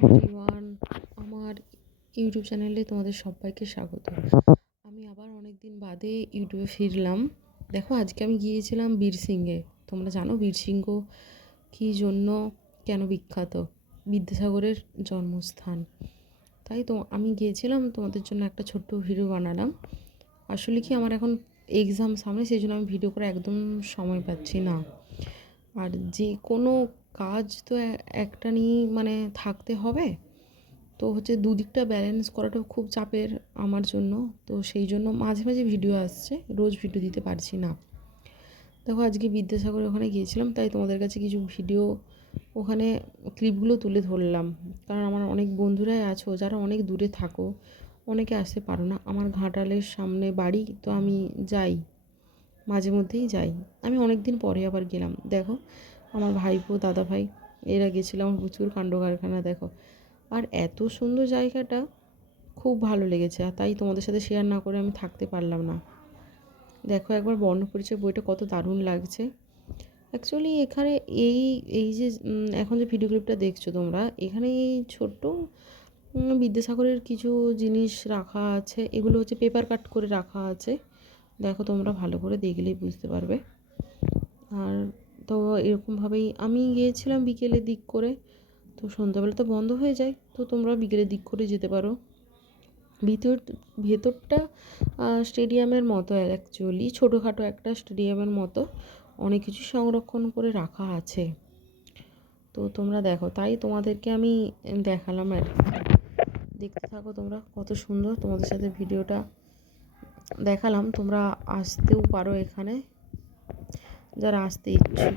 Everyone, আমার YouTube চ্যানেলে তোমাদের সবাইকে স্বাগত। আমি আবার অনেক দিন বাদে ইউটিউবে ফিরলাম। দেখো, আজকে আমি গিয়েছিলাম বীরসিংহে। তোমরা জানো বীরসিংহ কী জন্য, কেন বিখ্যাত? বিদ্যাসাগরের জন্মস্থান। তাই তো আমি গিয়েছিলাম, তোমাদের জন্য একটা ছোট্ট ভিডিও বানালাম। আসলে কি, আমার এখন এক্সাম সামনে, সেই জন্য আমি ভিডিও করে একদম সময় পাচ্ছি না। আর যে কোনো কাজ তো একটা নিয়েই থাকতে হবে, তো দুদিকটা ব্যালেন্স করাটা খুব চাপের আমার জন্য। তো সেই জন্য মাঝে মাঝে ভিডিও আসছে, রোজ ভিডিও দিতে পারছি না। দেখো, আজকে বিদ্যাসাগর ওখানে গিয়েছিলাম, তাই তোমাদের কাছে কিছু ভিডিও ওখানে ক্লিপগুলো তুলে ধরলাম। কারণ আমার অনেক বন্ধুরাই আছো যারা অনেক দূরে থাকো, অনেকে আসতে পারো না। আমার ঘাটালের সামনে বাড়ি, তো আমি যাই, মাঝে মধ্যেই যাই। আমি অনেক দিন পরে আবার গেলাম। দেখো, আমার ভাইপো, দাদা ভাই এরা গেছিলাম। প্রচুর কাণ্ড কারখানা দেখো। আর এত সুন্দর জায়গাটা, খুব ভালো লেগেছে। আর তাই তোমাদের সাথে শেয়ার না করে আমি থাকতে পারলাম না। দেখো একবার বর্ণপরিচয় বইটা কত দারুণ লাগছে। অ্যাকচুয়ালি এখানে এই এই যে এখন যে ভিডিও ক্লিপটা দেখছো তোমরা, এখানে এই ছোট্ট বিদ্যাসাগরের কিছু জিনিস রাখা আছে। এগুলো পেপার কাট করে রাখা আছে। দেখো, তোমরা ভালো করে দেখলেই বুঝতে পারবে। আর তো এরকমভাবেই আমি গিয়েছিলাম বিকেলের দিক করে। তো সন্ধ্যাবেলা তো বন্ধ হয়ে যায়, তো তোমরা বিকেলের দিক করে যেতে পারো। ভেতরটা স্টেডিয়ামের মতো, অ্যাকচুয়ালি ছোটোখাটো একটা স্টেডিয়ামের মতো, অনেক কিছু সংরক্ষণ করে রাখা আছে। তো তোমরা দেখো, তাই তোমাদেরকে আমি দেখালাম আর দেখতে থাকো তোমরা। কত সুন্দর তোমাদের সাথে ভিডিওটা দেখালাম। তোমরা আসতেও পারো এখানে, যারা আসতে ইচ্ছুক।